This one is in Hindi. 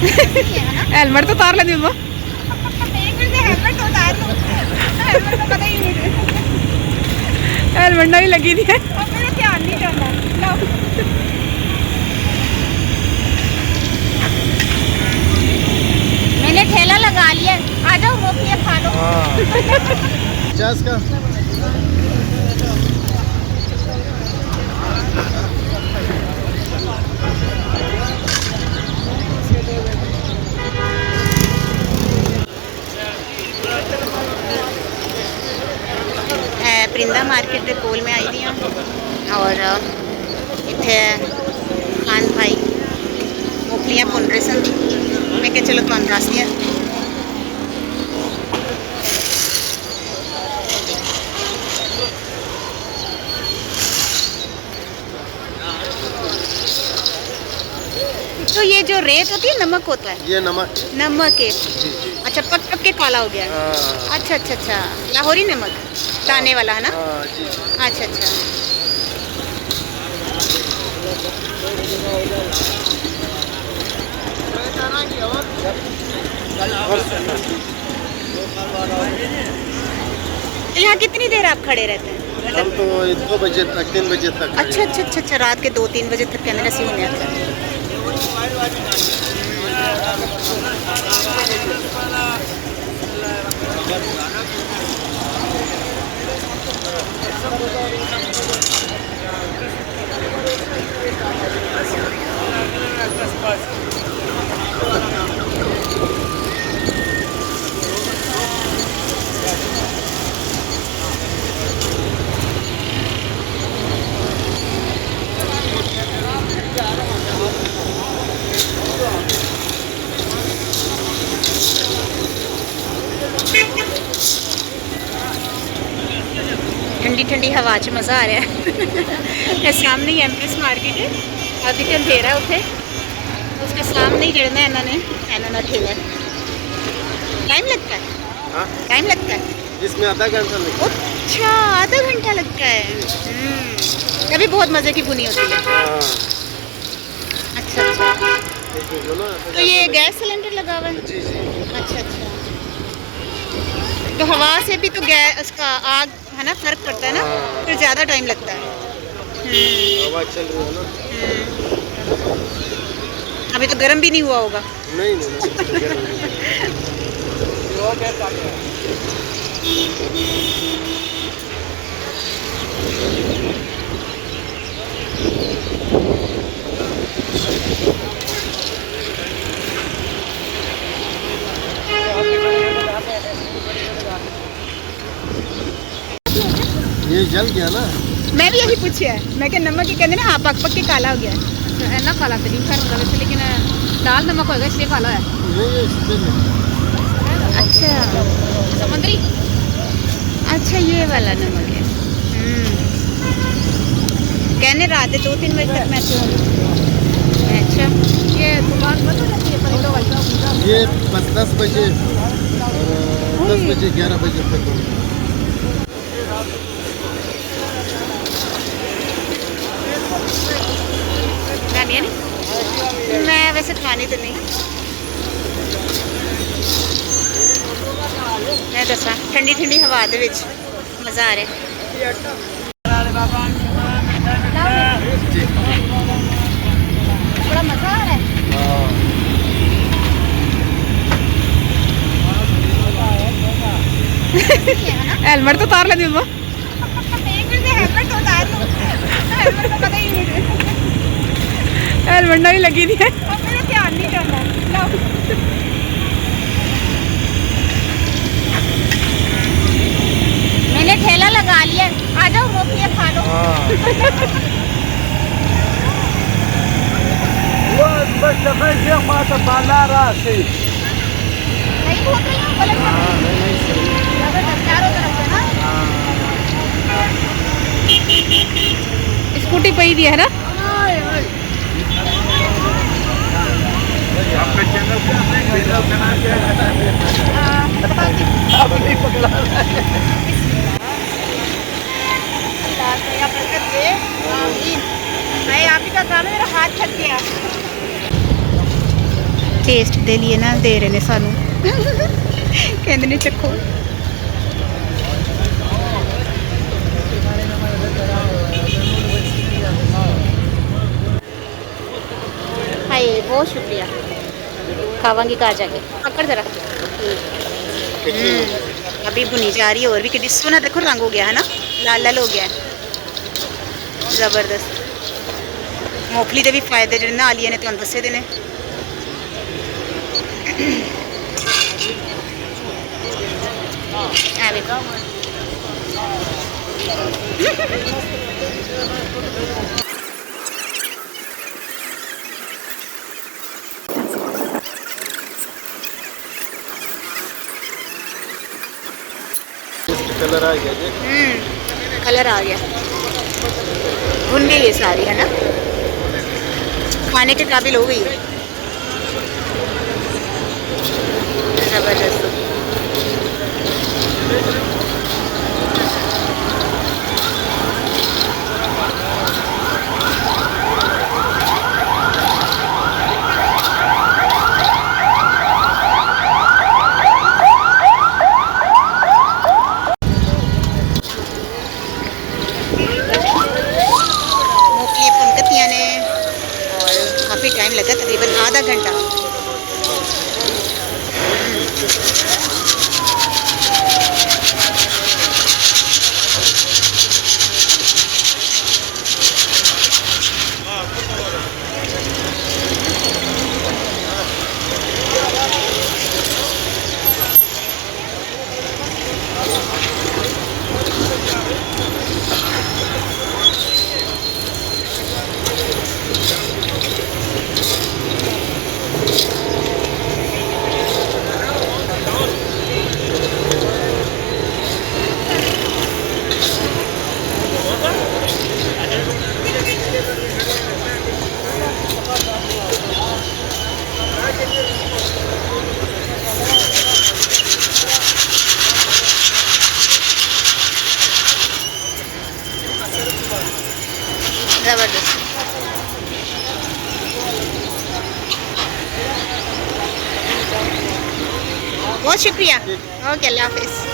हेलमेट तो उतार लेती हूँ। हेलमेट नहीं लगी थी। ध्यान नहीं जाना। मैंने ठेला लगा लिया, आ जाओ मोफिया खा लो। 50 का। परिंदा मार्केट के कोल में आई दी हूँ और इतने खान भाई मूंगफलियाँ भुन रहे सन। मैं क्या चलो तुम दस दिया। तो ये जो रेत होती है नमक होता है, ये नमक है। जी जी। अच्छा पक पक के काला हो गया है। अच्छा अच्छा अच्छा, लाहौरी नमक दाने वाला है ना। जी। अच्छा अच्छा। यहाँ कितनी देर आप खड़े रहते हैं? हम तो 2 बजे तक 3 बजे तक। अच्छा अच्छा अच्छा अच्छा, रात के 2-3 बजे तक कहने रसी होने आता है। ठंडी ठंडी हवा च मज़ा आ रहा है। सामने ही एम्प्रेस मार्केट है, अभी तो अंधेरा उठे उसके सामने ही जड़ना है इन्होंने ठेला। टाइम लगता है? हाँ? टाइम लगता है इसमें आधा घंटा लगता है। अच्छा आधा घंटा लगता है। अभी बहुत मज़े की बुनी होती है। अच्छा अच्छा। तो ये गैस सिलेंडर लगा हुआ है? जी जी। अच्छा अच्छा। तो हवा से भी तो गैस उसका आग है ना, फर्क पड़ता है ना, फिर ज़्यादा टाइम लगता है। हवा चल रही है ना। अभी तो गर्म भी नहीं हुआ होगा। नहीं नहीं, नहीं। ये जल गया ना। मैं भी यही पूछा है, मैं क्या नमक के कहते ना, हाँ पक पक के काला हो गया। इन्ना काला तो नहीं खैर होगा, लेकिन दाल नमक होगा इसलिए काला है। ये अच्छा समुद्री। अच्छा ये वाला नमक है। कहने रात 2-3 बजे तक मैं तो। अच्छा ये दुकान बंद हो जाती है परिंदों वाली? ये 10 बजे और 10 बजे 11 बजे तक। खानी है नहीं? मैं वैसे खानी तो नहीं। मैं दसा ठंडी ठंडी हवा दे विच मज़ा आ रहा है। बड़ा मज़ा आ रहा है। हेलमेट तो उतार लेती हूँ। हेलमेट नहीं लगी थी। ध्यान नहीं जाना। मैंने ठेला लगा लिया, आ जाओ मोफिया खा लो। नहीं बोल रही हूँ, गलत चारों तरफ से ना। स्कूटी पई दी है ना। मैं आप ही का काम है, मेरा हाथ थक गया। टेस्ट दे लिए ना दे रहे ने सानू कहते ने चखो। हाय बहुत शुक्रिया, खावांगी घर जाके। पकड़ जरा। अभी भुनी जा रही है और भी कितनी सोना देखो रंग हो गया है ना, लाल लाल हो गया है, जबरदस्त। मूंगफली के भी फायदे जो ना आलिया ने तुम दसे दे ने। कलर आ गया जी। कलर आ गया, भुन गई ये सारी है ना, खाने के काबिल हो गई है। जबरदस्त। मूंगफली पुनकतियाँ ने और काफ़ी टाइम लगा, तकरीबन आधा घंटा। ज़बरदस्त। बहुत शुक्रिया। ओके, अल्लाह हाफिज़।